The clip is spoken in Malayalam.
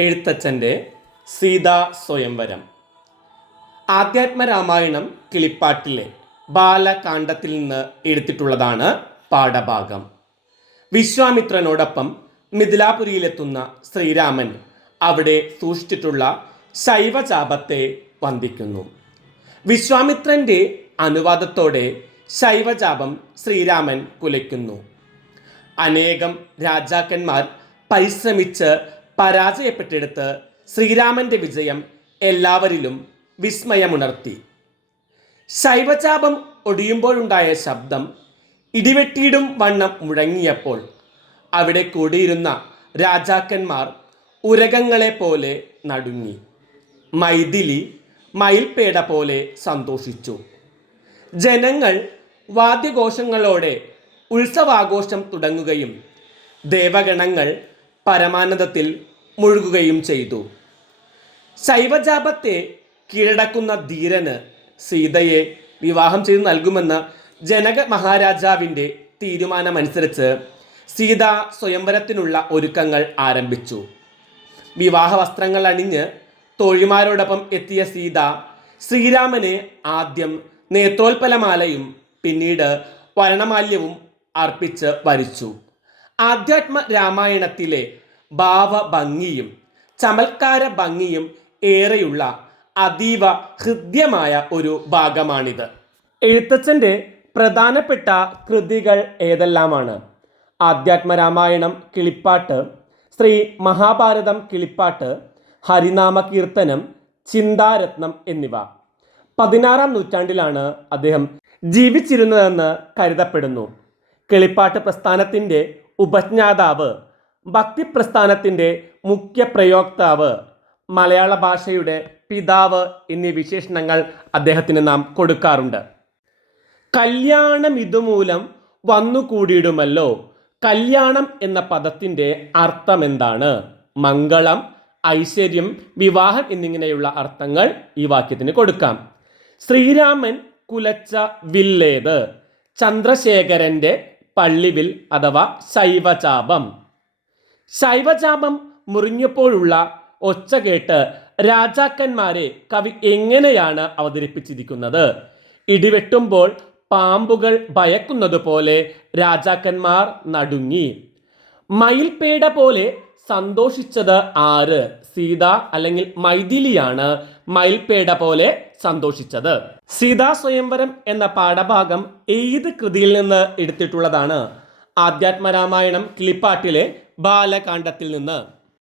എഴുത്തച്ഛന്റെ സീതാ സ്വയംവരം. ആധ്യാത്മരാമായണം കിളിപ്പാട്ടിലെ ബാലകാണ്ഡത്തിൽ നിന്ന് എടുത്തിട്ടുള്ളതാണ് പാഠഭാഗം. വിശ്വാമിത്രനോടൊപ്പം മിഥിലാപുരിയിലെത്തുന്ന ശ്രീരാമൻ അവിടെ സൂക്ഷിച്ചിട്ടുള്ള ശൈവചാപത്തെ വന്ദിക്കുന്നു. വിശ്വാമിത്രന്റെ അനുവാദത്തോടെ ശൈവചാപം ശ്രീരാമൻ കുലയ്ക്കുന്നു. അനേകം രാജാക്കന്മാർ പരിശ്രമിച്ച് പരാജയപ്പെട്ടെടുത്ത് ശ്രീരാമന്റെ വിജയം എല്ലാവരിലും വിസ്മയമുണർത്തി. ശൈവചാപം ഒടിയുമ്പോഴുണ്ടായ ശബ്ദം ഇടിവെട്ടിയിടും വണ്ണം മുഴങ്ങിയപ്പോൾ അവിടെ കൂടിയിരുന്ന രാജാക്കന്മാർ ഉരകങ്ങളെ പോലെ നടുങ്ങി. മൈഥിലി മയിൽപേട പോലെ സന്തോഷിച്ചു. ജനങ്ങൾ വാദ്യഘോഷങ്ങളോടെ ഉത്സവാഘോഷം തുടങ്ങുകയും ദേവഗണങ്ങൾ പരമാനന്ദത്തിൽ മുഴുകുകയും ചെയ്തു. ശൈവജാപത്തെ കീഴടക്കുന്ന ധീരന് സീതയെ വിവാഹം ചെയ്തു നൽകുമെന്ന് ജനക മഹാരാജാവിന്റെ തീരുമാനമനുസരിച്ച് സീത സ്വയംവരത്തിനുള്ള ഒരുക്കങ്ങൾ ആരംഭിച്ചു. വിവാഹ വസ്ത്രങ്ങൾ അണിഞ്ഞ് തോഴിമാരോടൊപ്പം എത്തിയ സീത ശ്രീരാമനെ ആദ്യം നേത്രോൽപ്പലമാലയും പിന്നീട് വരണമാല്യവും അർപ്പിച്ച് വരിച്ചു. ആധ്യാത്മ രാമായണത്തിലെ ഭാവഭംഗിയും ചമൽക്കാര ഭംഗിയും ഏറെയുള്ള അതീവ ഹൃദ്യമായ ഒരു ഭാഗമാണിത്. എഴുത്തച്ഛന്റെ പ്രധാനപ്പെട്ട കൃതികൾ ഏതെല്ലാമാണ്? ആധ്യാത്മരാമായണം കിളിപ്പാട്ട് ശ്രീ മഹാഭാരതം കിളിപ്പാട്ട് ഹരിനാമ കീർത്തനം ചിന്താരത്നം എന്നിവ. പതിനാറാം നൂറ്റാണ്ടിലാണ് അദ്ദേഹം ജീവിച്ചിരുന്നതെന്ന് കരുതപ്പെടുന്നു. കിളിപ്പാട്ട് പ്രസ്ഥാനത്തിന്റെ ഉപജ്ഞാതാവ് ഭക്തി പ്രസ്ഥാനത്തിന്റെ മുഖ്യ പ്രയോക്താവ് മലയാള ഭാഷയുടെ പിതാവ് എന്നീ വിശേഷണങ്ങൾ അദ്ദേഹത്തിന് നാം കൊടുക്കാറുണ്ട്. കല്യാണം ഇതുമൂലം വന്നുകൂടിയിടുമല്ലോ. കല്യാണം എന്ന പദത്തിന്റെ അർത്ഥം എന്താണ്? മംഗളം ഐശ്വര്യം വിവാഹം എന്നിങ്ങനെയുള്ള അർത്ഥങ്ങൾ ഈ വാക്യത്തിന് കൊടുക്കാം. ശ്രീരാമൻ കുലച്ച വില്ലേത് ചന്ദ്രശേഖരന്റെ പള്ളിവിൽ അഥവാ ശൈവചാപം. ശൈവചാപം മുറിഞ്ഞപ്പോഴുള്ള ഒച്ച കേട്ട് രാജാക്കന്മാരെ കവി എങ്ങനെയാണ് അവതരിപ്പിച്ചിരിക്കുന്നത്? ഇടിവെട്ടുമ്പോൾ പാമ്പുകൾ ഭയക്കുന്നത് പോലെ രാജാക്കന്മാർ നടുങ്ങി. മയിൽപേട പോലെ സന്തോഷിച്ചത് ആര്? സീത അല്ലെങ്കിൽ മൈഥിലിയാണ് മയിൽപേട പോലെ സന്തോഷിച്ചത്. സീതാ സ്വയംവരം എന്ന പാഠഭാഗം ഏത് കൃതിയിൽ നിന്ന് എടുത്തിട്ടുള്ളതാണ്? ആധ്യാത്മരാമായണം കിളിപ്പാട്ടിലെ ബാലകാണ്ഡത്തിൽ നിന്ന്